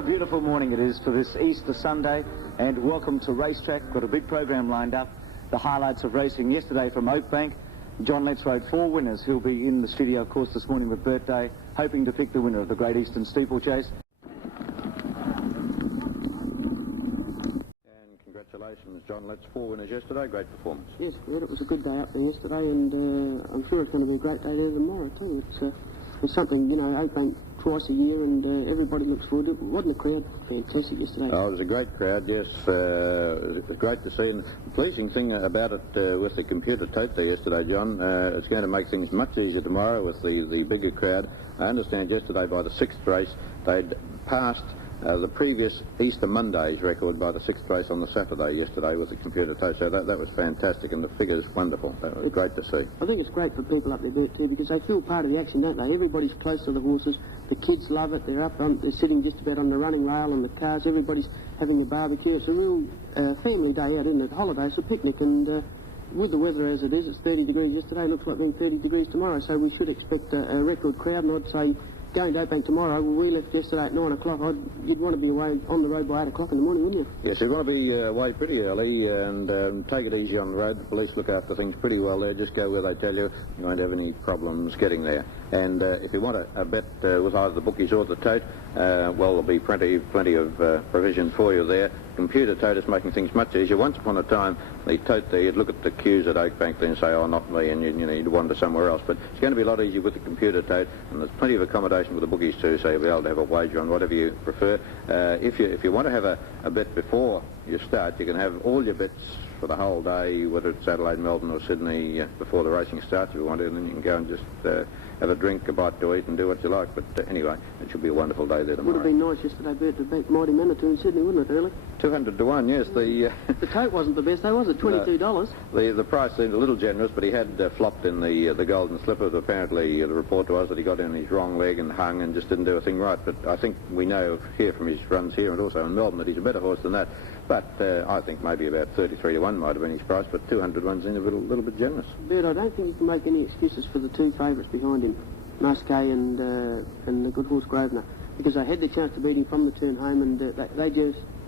a beautiful morning it is for this Easter Sunday, and welcome to Racetrack. Got a big program lined up. The highlights of racing yesterday from Oakbank. John Letts rode 4 winners. He'll be in the studio, of course, this morning with Bert Day, hoping to pick the winner of the Great Eastern Steeplechase. And congratulations, John Letts, 4 winners yesterday. Great performance. Yes, Bert, it was a good day up there yesterday, and I'm sure it's going to be a great day there tomorrow too. It's something, you know, Oakbank twice a year, and everybody looks forward to it. Wasn't the crowd fantastic yesterday? Oh, it was a great crowd, yes. It was great to see. And the pleasing thing about it with the computer tote there yesterday, John, it's going to make things much easier tomorrow with the bigger crowd. I understand yesterday by the 6th race they'd passed the previous Easter Monday's record by the 6th race on the Saturday yesterday with the computer tote. So that was fantastic, and the figure's wonderful. That was great to see. I think it's great for people up there, Bert, too, because they feel part of the action, don't they? Everybody's close to the horses. The kids love it. They're they're sitting just about on the running rail and the cars. Everybody's having a barbecue. It's a real family day out, isn't it? Holiday. It's a picnic, and with the weather as it is, it's 30 degrees yesterday. Looks like being 30 degrees tomorrow. So we should expect a record crowd, and I'd say going to Oakbank tomorrow, well, we left yesterday at 9 o'clock. You'd want to be away on the road by 8 o'clock in the morning, wouldn't you? Yes, you'd want to be away pretty early and take it easy on the road. The police look after things pretty well there. Just go where they tell you. You won't have any problems getting there. And if you want a bet with either the bookies or the tote, well, there'll be plenty of provision for you there. Computer tote is making things much easier. Once upon a time, the tote there, you'd look at the queues at Oakbank there and say, oh, not me, and you'd wander somewhere else. But it's going to be a lot easier with the computer tote, and there's plenty of accommodation with the bookies too, so you'll be able to have a wager on whatever you prefer. If you want to have a bet before you start, you can have all your bets for the whole day, whether it's Adelaide, Melbourne or Sydney, before the racing starts if you want to, and then you can go and just have a drink, a bite to eat, and do what you like. But anyway, it should be a wonderful day there tomorrow. Would have been nice yesterday, Bert, to beat Mighty Manitou in Sydney, wouldn't it, early? 200 to 1, yes. The tote wasn't the best, though, was it? $22. The price seemed a little generous, but he had flopped in the Golden Slipper. Apparently, the report was that he got in his wrong leg and hung and just didn't do a thing right. But I think we know here from his runs here and also in Melbourne that he's a better horse than that. But I think maybe about 33 to 1 might have been his price, but 200 1 seems a little bit generous. Bert, I don't think you can make any excuses for the 2 favourites behind him, Musquet and the good horse Grosvenor, because they had the chance to beat him from the turn home, and they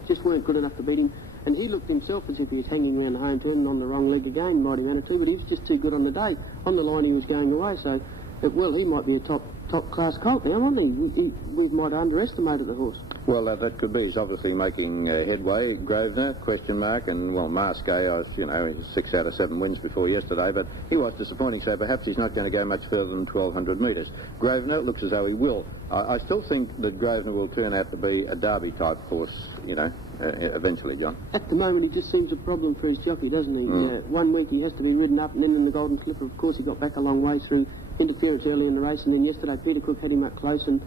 just weren't good enough to beat him. And he looked himself as if he was hanging around the home turn and on the wrong leg again, Mighty Manitou, but he was just too good on the day. On the line he was going away, so, well, he might be a top-class colt now, mightn't he? We might have underestimated the horse. Well, that could be. He's obviously making headway. Grosvenor, question mark, and, well, Musquet, you know, 6 out of 7 wins before yesterday, but he was disappointing, so perhaps he's not going to go much further than 1,200 metres. Grosvenor looks as though he will. I still think that Grosvenor will turn out to be a Derby-type horse, you know, eventually, John. At the moment, he just seems a problem for his jockey, doesn't he? 1 week he has to be ridden up, and then in the Golden Slipper, of course, he got back a long way through interference early in the race, and then yesterday Peter Cook had him up close, and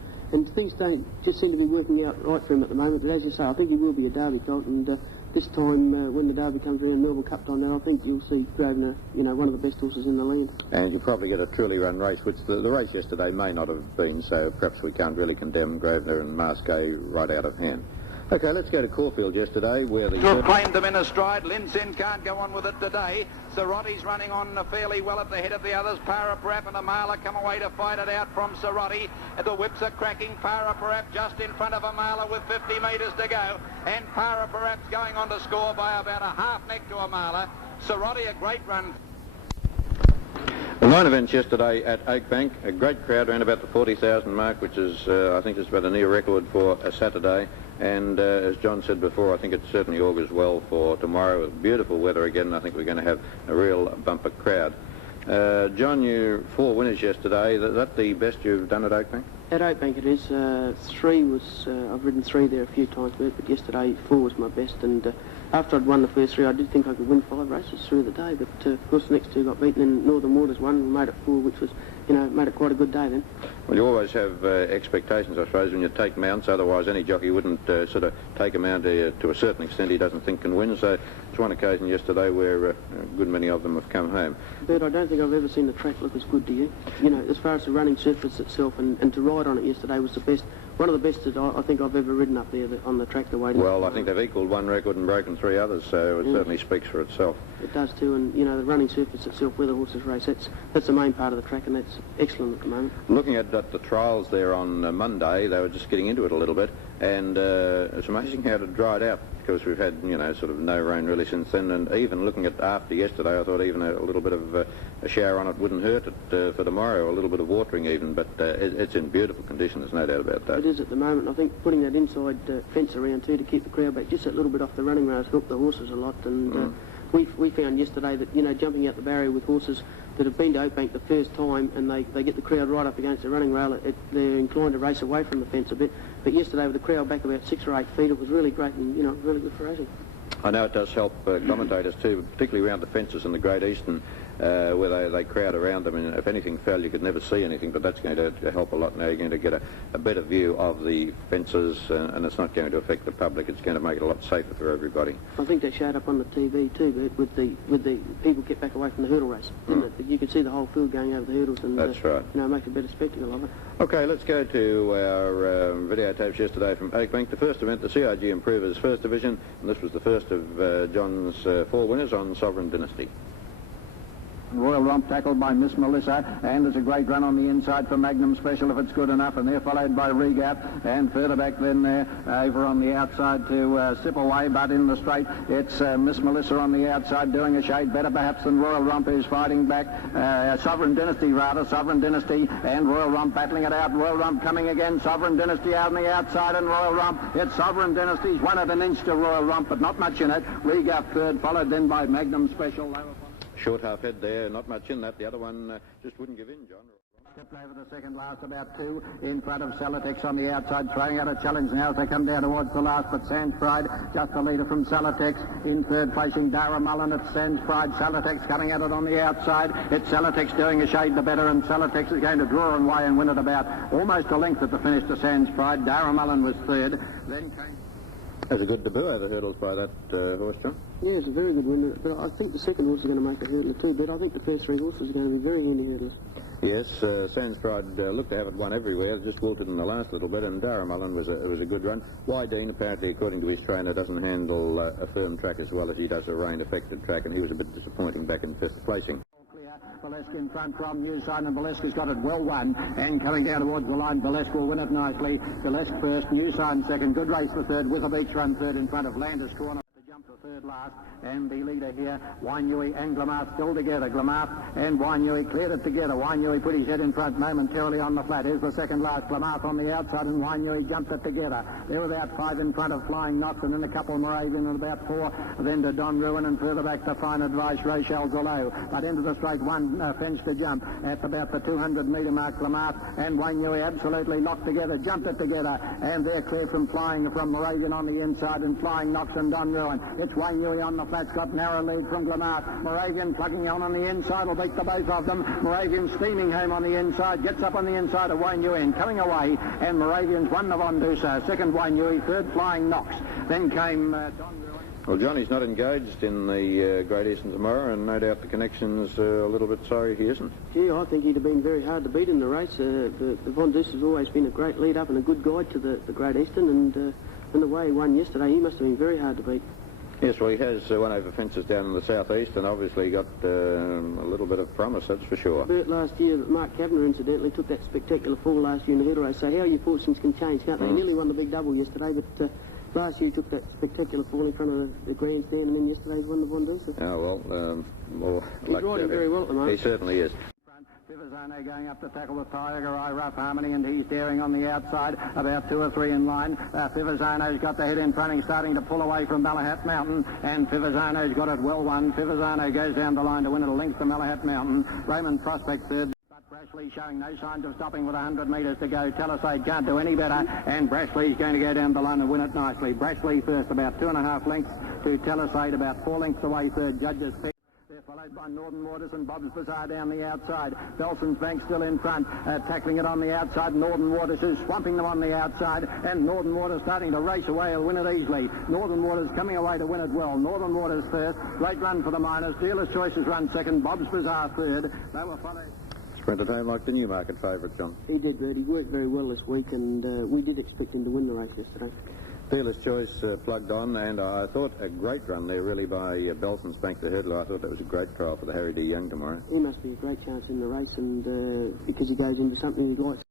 things don't just seem to be working out right for him at the moment. But as you say, I think he will be a Derby colt, and this time when the Derby comes around, Melbourne Cup time now, I think you'll see Grosvenor, you know, one of the best horses in the land. And you'll probably get a truly run race, which the race yesterday may not have been, so perhaps we can't really condemn Grosvenor and Musquet right out of hand. Okay, let's go to Caulfield yesterday, where the... You've claimed them in a stride. Linsin can't go on with it today. Sarotti's running on fairly well at the head of the others. Paraparap and Amala come away to fight it out from Sarotti. The whips are cracking. Paraparap just in front of Amala with 50 metres to go. And Paraparap's going on to score by about a half neck to Amala. Sarotti, a great run. The 9 events yesterday at Oakbank, a great crowd around about the 40,000 mark, which is, I think, is about a near record for a Saturday. And as John said before, I think it certainly augurs well for tomorrow. With beautiful weather again, I think we're going to have a real bumper crowd. John, you 4 winners yesterday. Is that the best you've done at Oakbank? At Oakbank it is. 3 was, I've ridden 3 there a few times, but yesterday 4 was my best, and after I'd won the first 3, I did think I could win 5 races through the day, but of course the next 2 got beaten, and Northern Waters won and made it 4, which was, you know, made it quite a good day then. Well, you always have expectations, I suppose, when you take mounts, otherwise any jockey wouldn't sort of take a mount to a certain extent he doesn't think can win, so it's one occasion yesterday where a good many of them have come home. But I don't think I've ever seen the track look as good, do you? You know, as far as the running surface itself, and to ride on it yesterday was the best, one of the best that I think I've ever ridden up there on the track the way. Well, I think they've equalled 1 record and broken 3 others, so it certainly speaks for itself. It does too, and you know, the running surface itself where the horses race, that's the main part of the track, and that's excellent at the moment. Looking at the trials there on Monday, they were just getting into it a little bit. and it's amazing how it dried out, because we've had, you know, sort of no rain really since then. And even looking at after yesterday, I thought even a little bit of a shower on it wouldn't hurt it for tomorrow, a little bit of watering even, but it's in beautiful condition, there's no doubt about that. It is at the moment. I think putting that inside fence around too to keep the crowd back, just that little bit off the running rails, helped the horses a lot. And we found yesterday that, you know, jumping out the barrier with horses that have been to Oakbank the first time and they get the crowd right up against the running rail, they're inclined to race away from the fence a bit. But yesterday with the crowd back about 6 or 8 feet, it was really great and, you know, really good for racing. I know it does help commentators too, particularly around the fences in the Great Eastern, where they crowd around them, and if anything fell you could never see anything, but that's going to help a lot now. You're going to get a better view of the fences, and it's not going to affect the public. It's going to make it a lot safer for everybody. I think they showed up on the TV too, but with the people get back away from the hurdle race. You could see the whole field going over the hurdles, and that's right. You know, make a better spectacle of it. Okay, let's go to our videotapes yesterday from Oakbank. The first event, the CIG Improvers First Division, and this was the first of John's 4 winners on Sovereign Dynasty. Royal Romp tackled by Miss Melissa, and there's a great run on the inside for Magnum Special if it's good enough, and they're followed by Regat, and further back then there over on the outside to Sip Away, but in the straight it's Miss Melissa on the outside doing a shade better perhaps than Royal Romp, who's fighting back. Sovereign Dynasty and Royal Romp battling it out. Royal Romp coming again, Sovereign Dynasty out on the outside, and Royal Romp, it's Sovereign Dynasty's 1/1 inch to Royal Romp, but not much in it. Regat third, followed then by Magnum Special. Short half head there, not much in that. The other one just wouldn't give in, John. Stepped over the second last, about 2 in front of Celotex on the outside, throwing out a challenge now as they come down towards the last, but Sands Pride just the leader from Celotex. In third placing Dara Mullen at Sands Pride. Celotex coming at it on the outside. It's Celotex doing a shade the better, and Celotex is going to draw and weigh and win it about almost a length at the finish to Sands Pride. Dara Mullen was third. Then came... There's a good debut over hurdles by that horse, John. Yeah, it's a very good winner, but I think the second horse is going to make a hurdler too, but I think the first 3 horses are going to be very handy hurdlers. Yes, Sands Pride looked to have it won everywhere, just wilted in the last little bit, and Dara Mullen was a good run. Dean, apparently, according to his trainer, doesn't handle a firm track as well as he does a rain-affected track, and he was a bit disappointing back in fifth placing. Valesque in front from New Sign, and Valesque has got it well won, and coming down towards the line, Valesque will win it nicely. Valesque first, New Sign second, good race for third, with a beach run third in front of Landers Corner. Jump to third last, and the leader here, Wainyui and Glamarth still together. Glamarth and Wainyui cleared it together. Wainyui put his head in front momentarily on the flat. Here's the second last. Glamarth on the outside, and Wainyui jumped it together. They're about 5 in front of Flying Knox, and then a couple of Moravian and about 4. Then to Don Ruin, and further back to Fine Advice, Rochelle Zolo. But into the straight one, fence to jump at about the 200-metre mark. Glamarth and Wainyui absolutely locked together, jumped it together, and they're clear from Moravian on the inside, and Flying Knox and Don Ruin. It's Wainyui on the flats, got narrow lead from Glamarth. Moravian plugging on the inside will beat the both of them. Moravian steaming home on the inside, gets up on the inside of Wainyui and coming away, and Moravian's won the Vondusa. Second Wainyui, third Flying Knox. Then came Don Ruin. Well, Johnny's not engaged in the Great Eastern tomorrow, and no doubt the connection's a little bit sorry he isn't. Yeah, I think he'd have been very hard to beat in the race. The Vondusa's always been a great lead up and a good guide to the Great Eastern, and the way he won yesterday, he must have been very hard to beat. Yes, well, he has won over fences down in the southeast, and obviously got a little bit of promise, that's for sure. Bert last year, Mark Kavanagh incidentally took that spectacular fall last year in the hurdle race, so how your fortunes can change, can't they? He nearly won the big double yesterday, but last year he took that spectacular fall in front of the grandstand, and then yesterday he won the Vondusa. Oh, well, he's riding very well at the moment. He certainly is. Fivazano going up to tackle with Tiger Eye Rough Harmony, and he's daring on the outside, about 2 or 3 in line. Fivazano's got the head in front, he's starting to pull away from Malahat Mountain, and Fivazano's got it well won. Fivazano goes down the line to win it a length to Malahat Mountain. Raymond Prospect third. Brashley showing no signs of stopping with 100 metres to go. Talisade can't do any better, and Brashley's going to go down the line and win it nicely. Brashley first, about 2.5 lengths to Talisade, about 4 lengths away third. Judges pick. They're followed by Northern Waters and Bob's Bazaar down the outside. Belson's Bank still in front, tackling it on the outside. Northern Waters is swamping them on the outside, and Northern Waters starting to race away. He'll win it easily. Northern Waters coming away to win it well. Northern Waters first. Great run for the Miners. Dealer's Choices run second. Bob's Bazaar third. They were followed. Sprinted home like the Newmarket favourite, John. He did, Bert. He worked very well this week, and we did expect him to win the race yesterday. Dealer's Choice plugged on, and I thought a great run there really by Belson's Bank the hurdler. I thought that was a great trial for the Harry D. Young tomorrow. He must be a great chance in the race, and because he goes into something he likes.